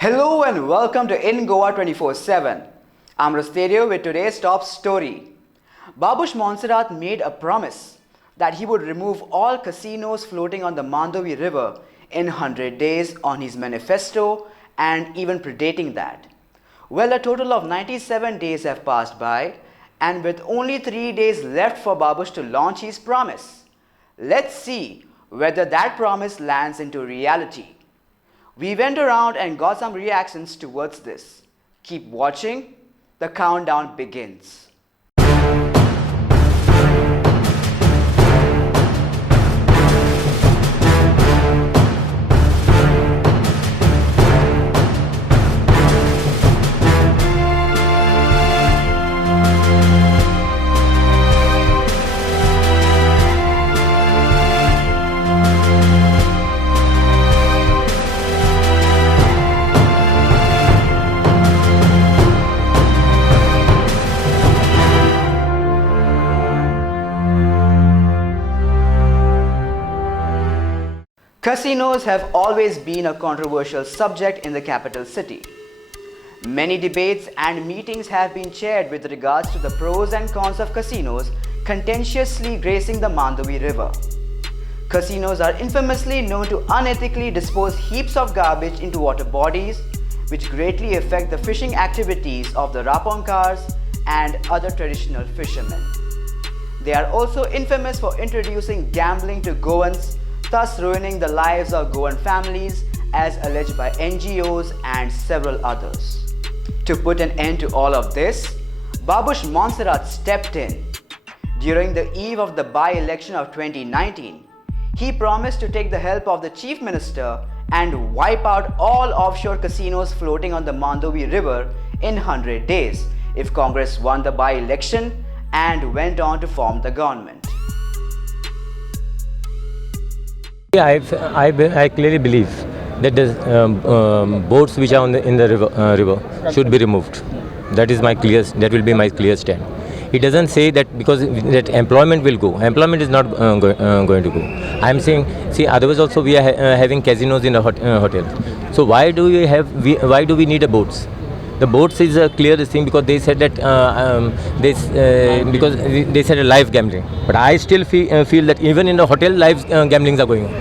Hello and welcome to In Goa 24/7. I'm Rasterio with today's top story. Babush Monserrat made a promise that he would remove all casinos floating on the Mandovi River in 100 days on his manifesto and even predating that. Well, a total of 97 days have passed by, and with only 3 days left for Babush to launch his promise. Let's see whether that promise lands into reality. We went around and got some reactions towards this. Keep watching, the countdown begins. Casinos have always been a controversial subject in the capital city. Many debates and meetings have been chaired with regards to the pros and cons of casinos contentiously gracing the Mandovi River. Casinos are infamously known to unethically dispose heaps of garbage into water bodies, which greatly affect the fishing activities of the Raponkars and other traditional fishermen. They are also infamous for introducing gambling to Goans, thus ruining the lives of Goan families as alleged by NGOs and several others. To put an end to all of this, Babush Monserrat stepped in. During the eve of the by-election of 2019, he promised to take the help of the Chief Minister and wipe out all offshore casinos floating on the Mandovi River in 100 days if Congress won the by-election and went on to form the government. I clearly believe that the boats which are in the river should be removed. That will be my clear stand. It doesn't say that because that employment will go. Employment is not going to go. I am saying, otherwise also we are having casinos in the hotel. So why do we need a boats? The boats is a clear thing because they said that because they said a live gambling. But I still feel that even in the hotel, live gamblings are going on.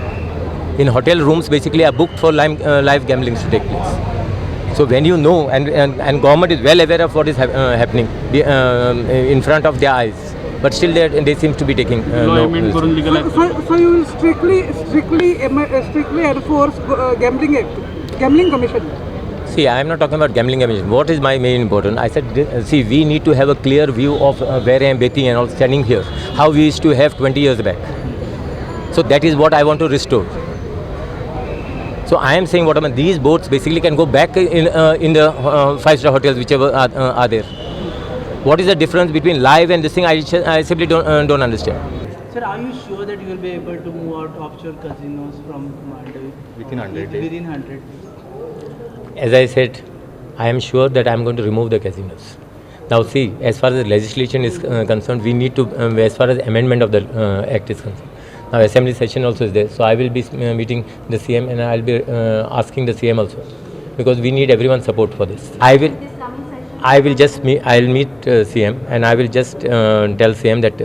In hotel rooms, basically are booked for live gamblings to take place. So when you know, and government is well aware of what is happening in front of their eyes, but still they seem to be taking no. So you will strictly enforce gambling commission. I am not talking about gambling commission. What is my main important? I said, we need to have a clear view of where I am bathing and all standing here. How we used to have 20 years back. So that is what I want to restore. So I am saying these boats basically can go back in the 5-star hotels, whichever are there. What is the difference between live and this thing? I simply don't understand. Sir, are you sure that you will be able to move out offshore casinos from Mandovi within 100 days? Within 100 days. As I said, I am sure that I am going to remove the casinos. Now as far as the legislation is concerned, we need to, as far as amendment of the act is concerned. Now assembly session also is there, so I will be meeting the CM and I will be asking the CM also, because we need everyone's support for this. I'll meet CM and I will just tell CM that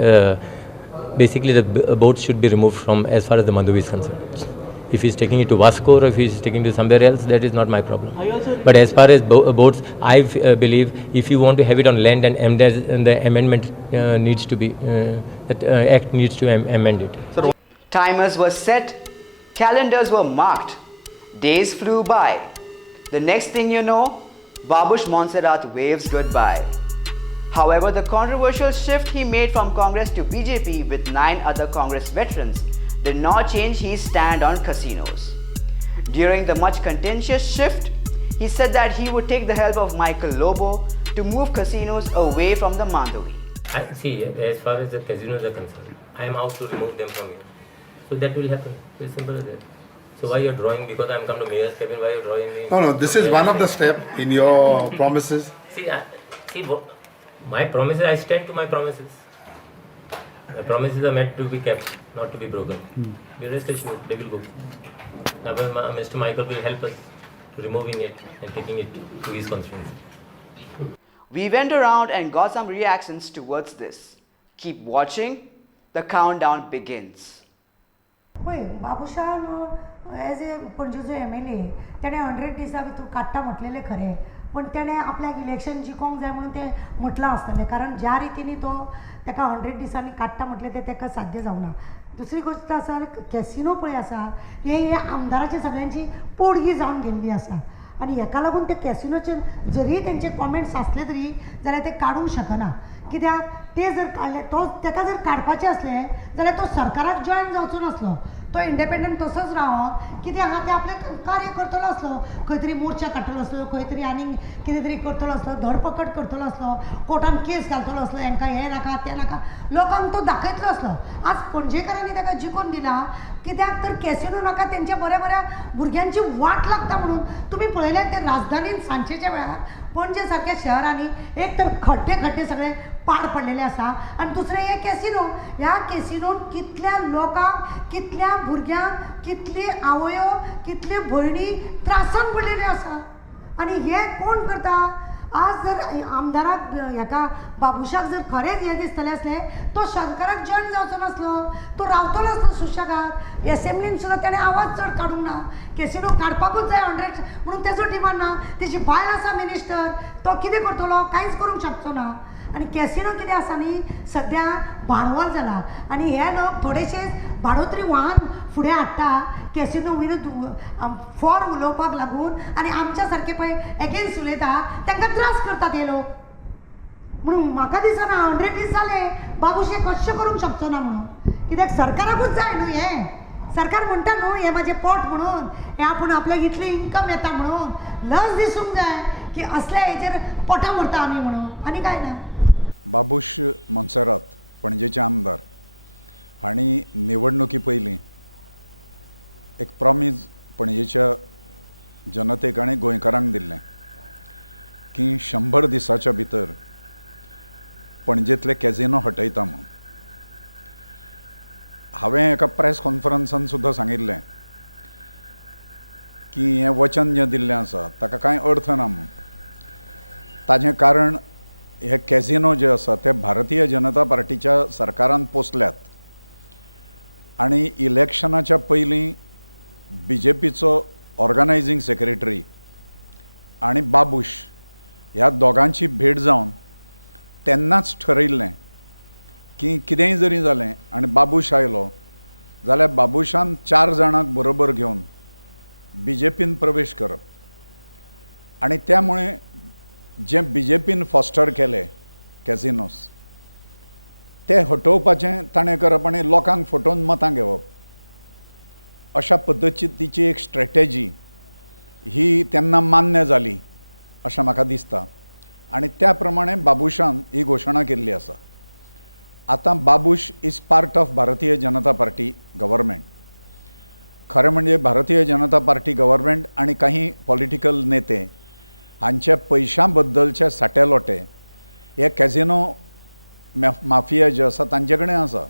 basically the boats should be removed from as far as the Mandovi is concerned. If he's taking it to Vasco or if he's taking it to somewhere else, that is not my problem. But as far as boats, I believe if you want to have it on land and the amendment needs to be, that act needs to amend it. Timers were set, calendars were marked, days flew by. The next thing you know, Babush Monserrat waves goodbye. However, the controversial shift he made from Congress to BJP with 9 other Congress veterans did not change his stand on casinos. During the much contentious shift, he said that he would take the help of Michael Lobo to move casinos away from the Mandovi. As far as the casinos are concerned, I am out to remove them from here. So that will happen. Very simple as that. So why you're drawing, because I'm come to mayor's cabin, why you're drawing me? No, this is one of the steps in your promises. My promises, I stand to my promises. The promises are meant to be kept, not to be broken. Be rest assured, they will go. Now, Mr. Michael will help us removing it and taking it to his constituency. We went around and got some reactions towards this. Keep watching, the countdown begins. पळय Babushan as a पणजेचो MLA तेणें 100 दिसां भितर काडटा म्हटलेलें खरें, पण तेणें आपल्याक election जिखोंक जाय म्हणून तें म्हटलां आसतलें, कारण ज्या रितीनी तो ताका 100 दिसांनी काडटा म्हटलें तें ताका साध्य जावना. दुसरी गोश्ट आसा कॅसिनो पळय आसा हे आमदाराची सगळ्यांची पोडगी जावन गेल्ली आसा आनी हेका लागून ते कॅसिनोचे जरी तेंचे कॉमेंट्स आसले तरी जाल्यार ते काडूंक शकना. कित्याक ते जर काडले तो ताका जर काडपाचें असलें जाल्यार तो सरकाराक जॉयन जावचो नासलो, तो इंडिपेंडंट तसोच रावप, कित्याक हांगा ते आपलें कार्य करतलो आसलो, खंय तरी मोर्चा काडटलो आसलो, खंय तरी आनीक कितें तरी करतलो आसलो, धरपकड करतलो आसलो, कोर्टान केस घालतलो आसलो, हांकां हें नाका तें नाका, लोकांक तो दाखयतलो आसलो. आज पणजेकारांनी ताका जिखोवन दिला, कित्याक तर कॅसिनो नाका तेंच्या बऱ्या बऱ्या भुरग्यांची वाट लागता म्हणून. तुमी पळयलें ते राजधानीन सांजेच्या वेळार पणजे सारक्या शहरांनी एक तर खड्डे सगळे पाड पडलेले आसा आनी दुसरें हे कॅसिनो. ह्या कॅसिनोन कितल्या लोकांक, कितल्या भुरग्यांक, कितली आवयो, कितले भयणी त्रासान पडलेले आसा आनी हे कोण करता. आज जर आमदाराक हेका बाबुशाक जर खरेंच हें दिसतलें असलें तो सरकाराक जॉयन जावचो नासलो, तो रावतलो आसलो सुशेगाद. एसेंब्लीन सुद्दां तेणें आवाज चड काडूंक ना. कॅसिनो काडपाकूच जाय 100 म्हणून तेजो डिमांड ना. तेजी बायल आसा मिनिस्टर, तो कितें करतलो, कांयच करूंक शकचो ना. आनी कॅसिनो कितें आसा न्ही सद्या भांडवल जाला आनी हे लोक थोडेशेच भाडोत्री वाहन फुडें हाडटा कॅसिनो विरुद्ध फॉर उलोवपाक लागून आनी आमच्या सारके पळय एगेन्स्ट उलयता तांकां त्रास करतात हे लोक. म्हणून म्हाका दिसना 100 दीस जाले बाबूशे कशें करूंक शकचो ना म्हणून. कित्याक सरकाराकूच जाय न्हू हें. सरकार म्हणटा न्हू हें म्हाजें पोट म्हणून, हें आपूण आपल्याक इतली इन्कम येता म्हणून लज दिसूंक जाय की असले हेजेर पोटां व्हरता आमी म्हणून, आनी कांय ना. बाबूश मोन्सेरात पणजेचे आमदार हांणी निवडणुकी पयलीं एक प्रॉमीस पणजेच्या जनतेक आनी गोंयकारांक दिल्लें की 100 दिसाच्या भितर पणजेंतले कॅझिनो हटयता म्हणून. हांवें एका प्रेस कॉन्फरन्सान सुद्दां सांगिल्लें की हें वचन जें दिल्लें आसा ताका कांय अर्थ ना म्हणून. ताजें कारण हे कॅझिनो जे आसा ते भारतीय जनता पार्टीच्या सरकारान पोसल्यात आनी इलेक्शनाच्या पयलीं BJPचो ऑर्गनायझींग सेक्रेटरी आनी बाबूश ह्या दोगांची भेट जावन तेन्नाच ठरयिल्लें की कितेंय जरी जालें आनी बाबूश आयलो जाल्यार बाबूशान 4 जाणांक बरोबर घेवन BJPन प्रवेश करप. आनी त्यामुळे जे BJPन फॉस्टर केले कॅझिनोस ते हटोवपाचें ताणें करप आनी लोकांक फटोवन मतां घेवप, अशा पद्दतीची एक स्ट्रॅटेजी ही तेन्ना मान्य जाली अशें म्हाका दिसता. आनी त्या प्रमाणे बाबूशान ही घोशणा केल्ली आसा. आतां Babush is part of Bharatiya Janata party government. खरें म्हणजे भारतीय जनता पार्टी गव्हर्मेंट आनी काही पॉलिटिकल नेते हांचे पयशां बद्दलचे साटेलोटे हे कॅझिनो माफिया जे आसा तांचे कडेन आसा.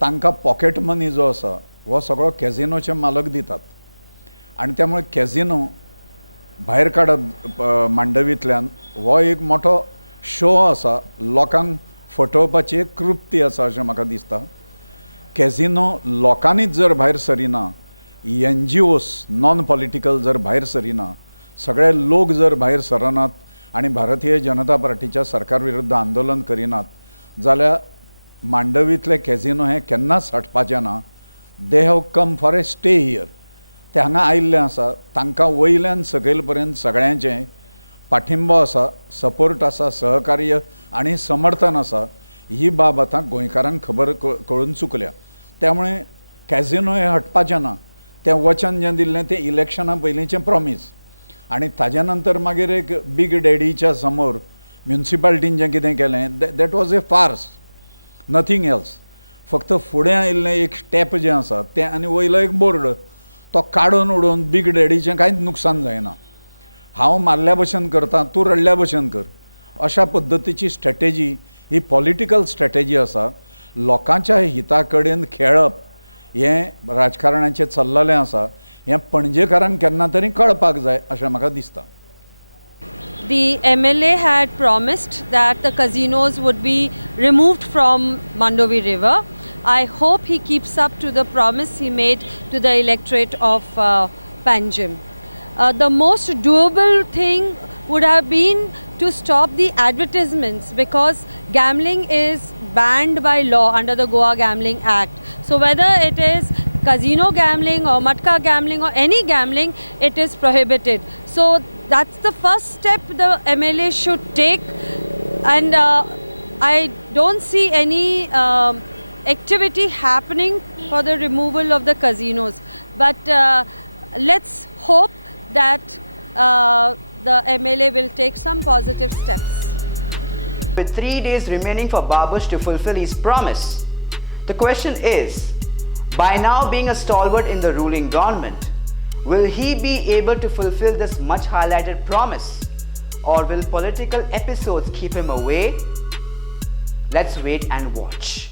तांकां पॉकेट मनी जो आसा हो सगळो कॅझिनोचे मालक दितात आनी त्यामुळे कॅझिनो भायर काडप मांडवींतल्यान हो एक मोठो शो आसा, लोकांक फटोवपाची एक कृप्ती आसा अशें म्हाका दिसता. कॅझिनो लोकांनीच जर भायर सरिना, NGOs नॉन पॉलिटिकल जर भायर सरिना, सगळे लोक जर भायर सरनात आनी भारतीय जनता पार्टीच्या सरकार विरुद्ध आंदोलन करिनात जाल्यार मांडवींतले कॅझिनो हे केन्नाच हटपाचें ना. They have come for a stay here. ते हांगा आयिल्ले आसा, तांकां वयल्यान सकयल पर्यंत सगळ्यांचें पाठिंबो आसा, सपोर्ट आसा, सहकार्य आनी समर्थन आसा. ही बाब आतां गोंयकारांक खबर कळून चुकल्या. त्यामुळे कॅझिनो हे हटपाचें ना. तें वचन जें दिल्लें तें इलेक्शना पयलींचें प्रॉमीस आनी ताज्या नंतर मागीर एक बीग डॅडीच्या समोर म्युन्सिपाल्टीन जें कितें केलें that was a farce, nothing else. फक्त फुडें आयिल्लें एक स्टेप जें आसा तें आनी वयलो एक बोर्ड तो काडून उडोवन बीग डॅडीचें कांयच नुकसान जायना. हांव मारल्या भशेन करतां, तूं रडल्या भशेन कर, अशा पद्दतीची स्ट्रॅटेजी ही पॉलिटिकल स्ट्रॅटेजी आसा. लोकांच्या हिता कडेन खेळप हें राजकारणाचें चल्ललें आसा. हें पणजेकारांक केन्ना तरी कळपाक जाय अशें म्हाका दिसता. The MLA had promised that the casinos would be removed from Mandovi River. I hope he keeps up to the promise he made to the electorate of Panjim. The most doable thing would have been to stop the advertisements, because gambling is banned by law under the Goa Gambling Act. So whether it is casino gambling or matka gambling or any gambling, it is prohibited. So that's the first step the MLA should take, and I don't see any activity happening for the removal of the casinos. But let's hope that the MLA will take some positive steps. With 3 days remaining for Babush to fulfill his promise, the question is, by now being a stalwart in the ruling government, will he be able to fulfill this much highlighted promise, or will political episodes keep him away? Let's wait and watch.